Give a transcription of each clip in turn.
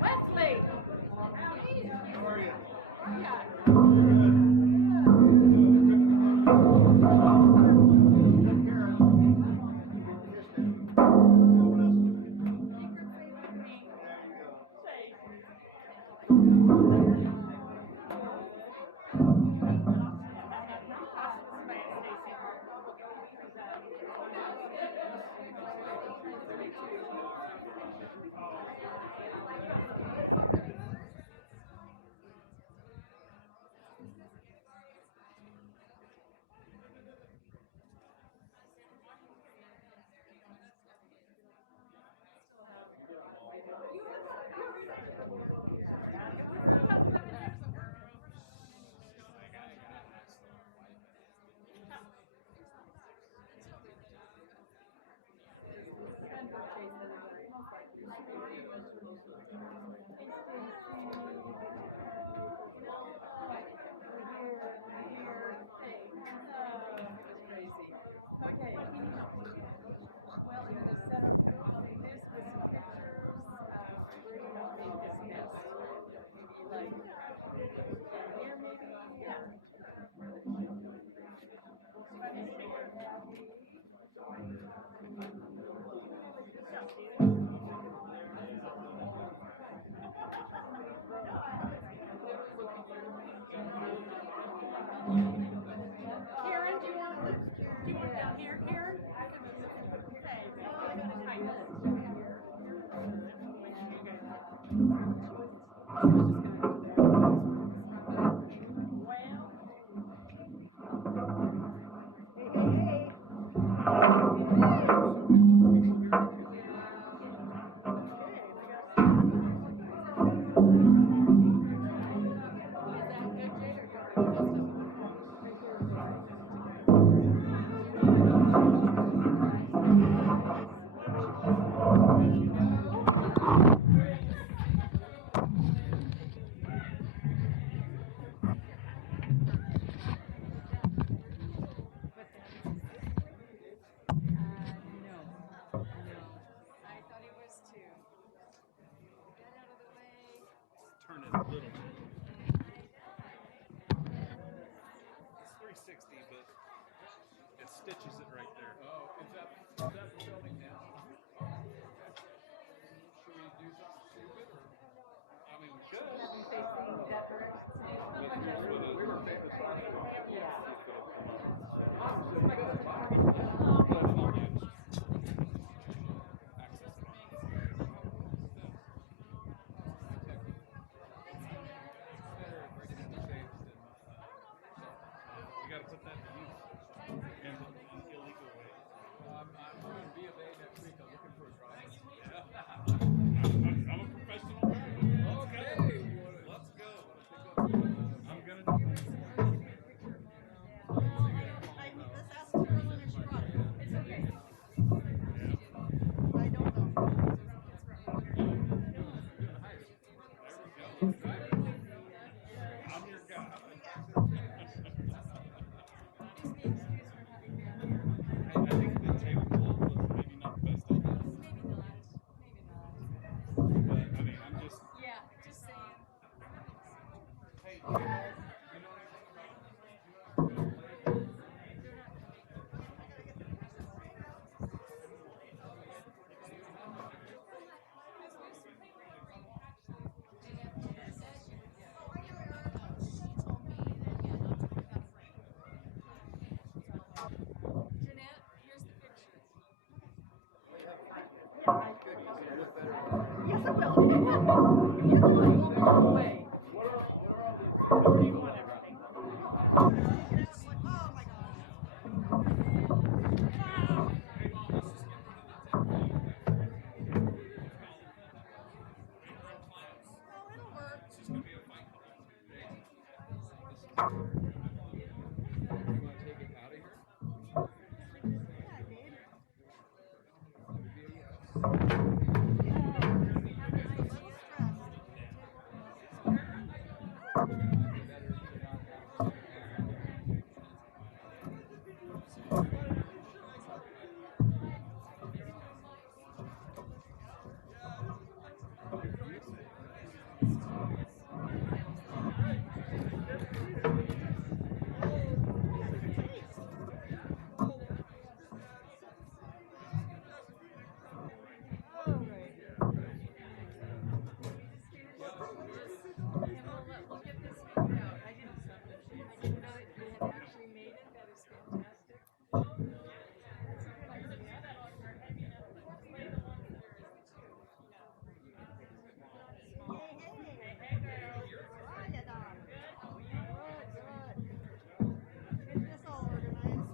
Wesley! How are you? Yeah. Karen, do you want down here, Karen? Okay, so I'm gonna tighten this. Turn it a little bit. It's 360, but it stitches it right there. Oh, is that filming now? Should we do something stupid or? I mean, we could. We were famous last year. You got to put that to use in illegal ways. I'm doing B of A next week. I'm looking for a driver. I'm a professional driver. Okay. Let's go. I'm going to do it. I'm your guy. I think the tablecloth was maybe not the best idea. But, I mean, I'm just... Yeah, just saying. Hey, you know anything about... Jeanette, here's the picture. Yes, I will. Way. What are all these things? Where do you want everything? Oh my gosh. Oh, it'll work. You want to take it out of here? Yeah, babe. We'll get this figured out. I didn't know that you had actually made it. That is fantastic. Hey, girl. How are you, Dom? Good. Getting this all organized.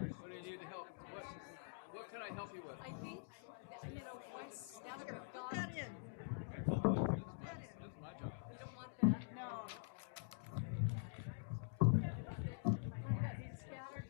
What do you need help? What can I help you with? I think, once, now that we've Put gone, that in. That's my job. we don't want that. No. We've got these scattered,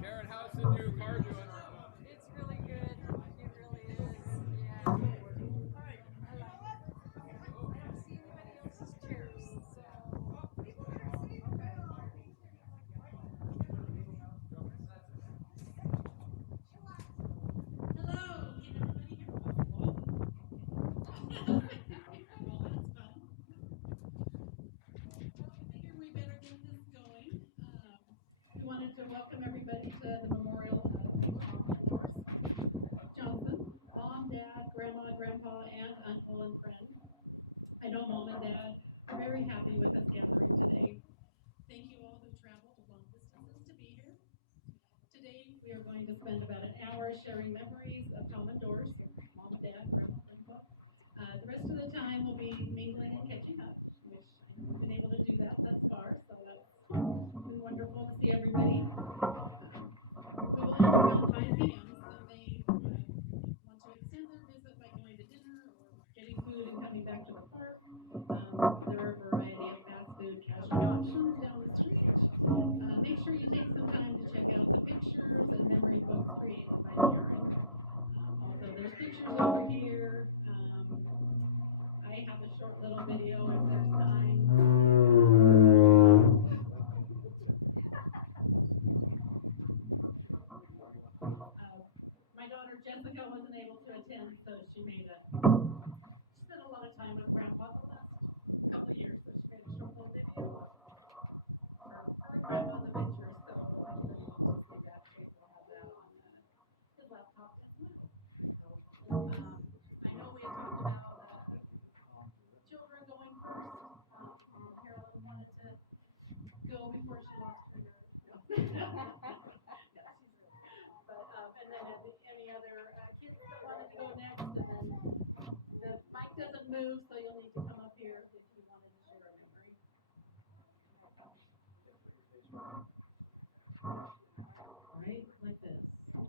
Karen, how's the new car doing? It's really good. It really is. Yeah. I like it. I don't see anybody else's chairs, so. Hello, can everybody hear me? Well, that's fun. Well, we figured we better get this going. We wanted to welcome everybody to the memorial of Doris Johnson, mom, dad, grandma, grandpa, and uncle and friend. I know mom and dad are very happy with us gathering today. Thank you all who traveled long distances to be here. Today, we are going to spend about an hour sharing memories of Tom and Doris, mom and dad, grandma, grandpa. The rest of the time will be mingling and catching up, which I've been able to do that thus far, so that's been wonderful to see everybody. We will end around 5 p.m. Some may want to extend their visit by going to dinner or getting food and coming back to the park. There are a variety of fast food casual options down the street. Make sure you take some time to check out the pictures and memory books created by Karen. Also, there's pictures over here. I have a short little video if there's time. My daughter Jessica wasn't able to attend, so she spent a lot of time with Grandpa the last couple of years, so she made a short little video. Her grandma in the picture, so if anybody wants to see that, Jake will have that on his laptop as well. So, I know we had talked about children going first. Carolyn wanted to go before she lost her nerve. But and then any other kids that wanted to go next, and then the mic doesn't move, so you'll need to come up here if you wanted to share a memory. Right, like this. Oh,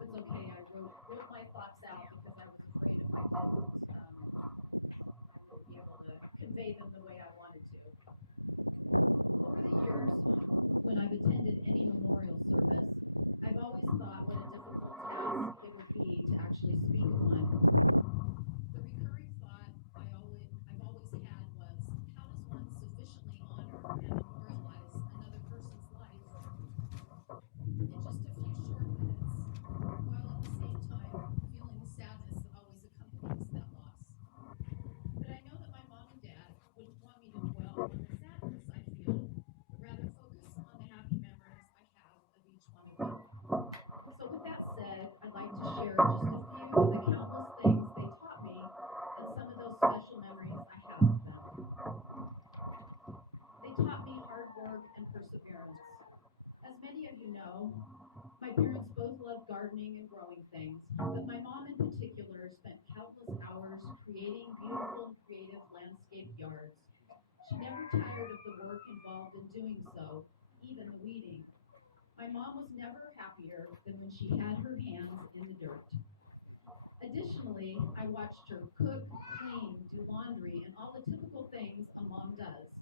it's okay. I wrote my thoughts out because I was afraid if I didn't, I wouldn't be able to convey them the way I wanted to. Over the years, when I've attended any memorial service, I've always thought what a difficult task it would be to actually speak at one. The recurring thought I've always had was, how does one sufficiently honor and memorialize another person's life in just a few short minutes, while at the same time feeling the sadness that always accompanies that loss. But I know that my mom and dad wouldn't want me to dwell on the sadness I feel, but rather focus on the happy memories I have of each one of them. So with that said, I'd like to share just a few of the countless things they taught me and some of those special memories I have of them. They taught me hard work and perseverance. As many of you know, my parents both loved gardening and growing things, but my mom in particular spent countless hours creating beautiful and creative landscape yards. She never tired of the work involved in doing so, even the weeding. My mom was never happier than when she had her hands in the dirt. Additionally, I watched her cook, clean, do laundry, and all the typical things a mom does.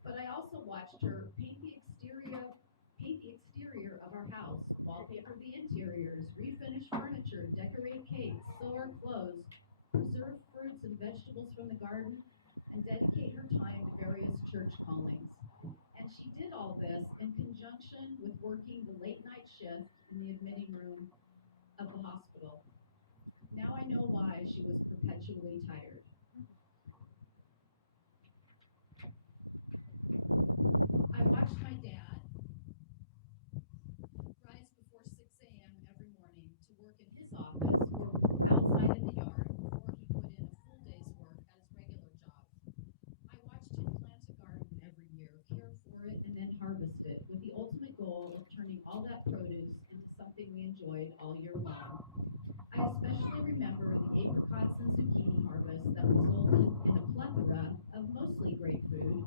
But I also watched her paint the exterior of our house, wallpaper the interiors, refinish furniture, decorate cakes, sew our clothes, preserve fruits and vegetables from the garden, and dedicate her time to various church callings. And she did all this in conjunction with working the late night shift in the admitting room of the hospital. Now I know why she was perpetually tired. I watched my dad rise before 6 a.m. every morning to work in his office or outside in the yard before he put in a full day's work at his regular job. I watched him plant a garden every year, care for it, and then harvest it, with the ultimate goal of turning all that produce into something we enjoyed all year long. I especially remember the apricots and zucchini harvest that resulted in a plethora of mostly great food,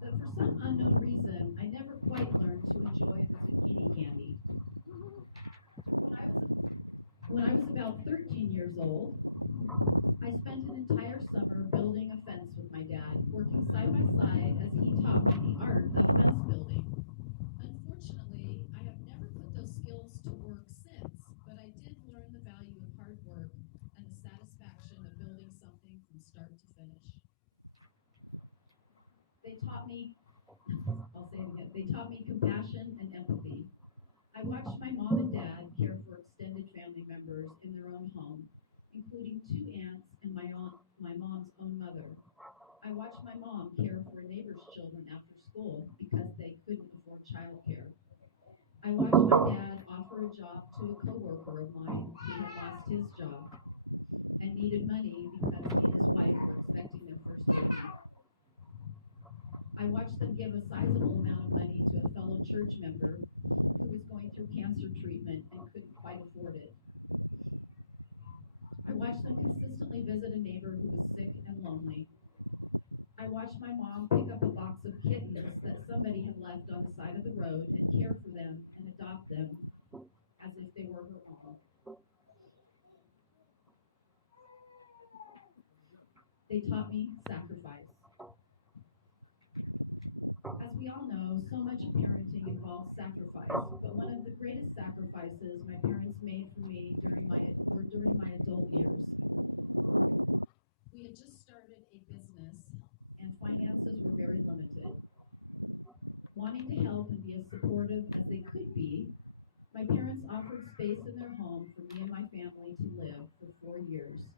but for some unknown reason, I never quite learned to enjoy the zucchini candy. When I was about 13 years old, I spent an entire summer building a fence with my dad, working side by side as he taught me the art of fence building. Unfortunately, I have never put those skills to work since, but I did learn the value of hard work and the satisfaction of building something from start to finish. They taught me, I'll say it again, they taught me compassion and empathy. I watched my mom and dad care for extended family members in their own home, including two aunts and my mom's own mother. I watched my mom care for a neighbor's children after school because they couldn't afford childcare. I watched my dad offer a job to a coworker of mine who had lost his job and needed money because he and his wife were expecting their first baby. I watched them give a sizable amount of money to a fellow church member who was going through cancer treatment and couldn't quite afford it. I watched them consistently visit a neighbor who was sick and lonely. I watched my mom pick up a box of kittens that somebody had left on the side of the road and care for them and adopt them as if they were her own. They taught me sacrifice. As we all know, so much of parenting involves sacrifice, but one of the greatest sacrifices my parents made for me during my adult years. We had just started a business and finances were very limited. Wanting to help and be as supportive as they could be, my parents offered space in their home for me and my family to live for 4 years.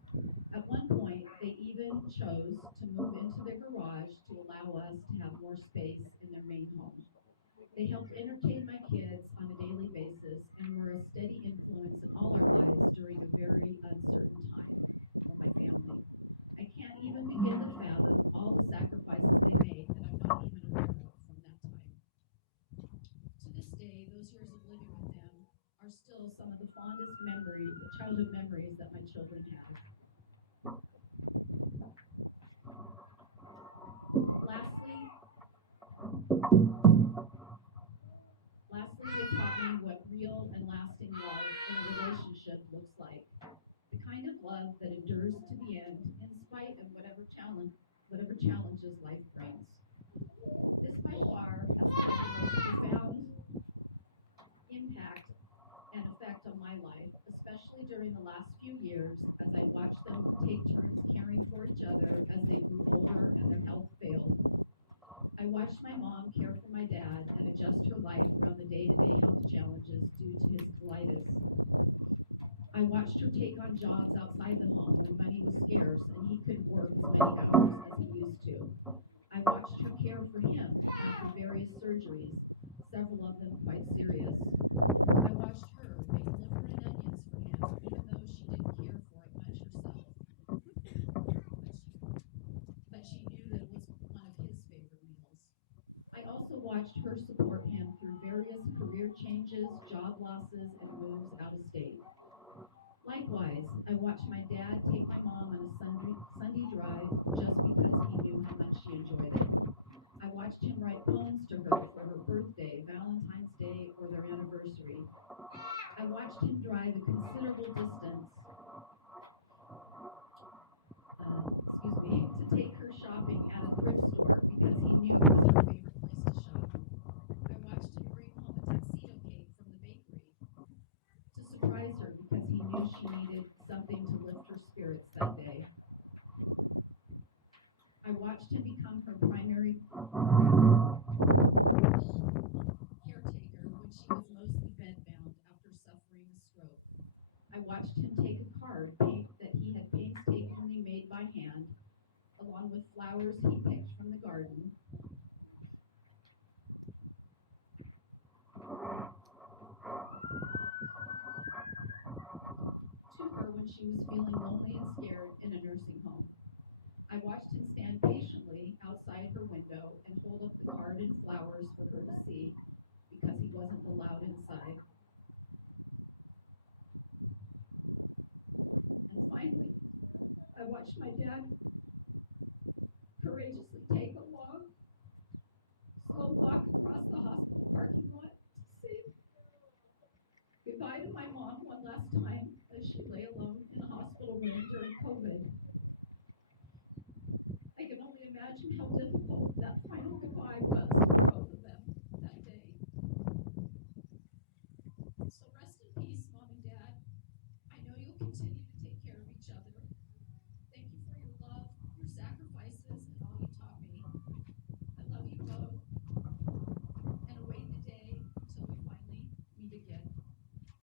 At one point, they even chose to move into their garage to allow us to have more space in their main home. They helped entertain my kids on a daily basis and were a steady influence in all our lives during a very uncertain time for my family. I can't even begin to fathom all the sacrifices they made that I'm not even aware of from that time. To this day, those years of living with them are still some of the fondest childhood memories that my children have. Lastly, Lastly, they taught me what real and lasting love in a relationship looks like. The kind of love that endures to the end in spite of whatever challenges life brings. This by far has had the most profound impact and effect on my life, especially during the last few years as I watched them take turns caring for each other as they grew older and their health failed. I watched my mom care for my dad and adjust her life around the day-to-day health challenges due to his colitis. I watched her take on jobs outside the home when money was scarce and he couldn't work as many hours as he used to. I watched her care for him after various surgeries, several of them quite serious. I watched her make liver and onions for him, even though she didn't care for it much herself. But she knew that it was one of his favorite meals. I also watched her support him through various career changes, job losses, and moves out of state. Likewise, I watched my dad take my mom on a Sunday drive just because he knew how much she enjoyed it. I I watched him drive a considerable distance, to take her shopping at a thrift store because he knew it was her favorite place to shop. I watched him bring home a tuxedo cake from the bakery to surprise her because he knew she needed something to lift her spirits that day. I watched him become her primary caretaker when she was mostly bedbound after suffering a stroke. I watched him take a card that he had painstakingly made by hand, along with flowers he picked from the garden, to her when she was feeling lonely and scared in a nursing home. I watched him stand patiently outside her window and hold up the card and flowers for her to see because he wasn't allowed inside. And finally, I watched my dad courageously take a long, slow walk across the hospital parking lot to say goodbye to my mom one last time as she lay alone in a hospital room during COVID.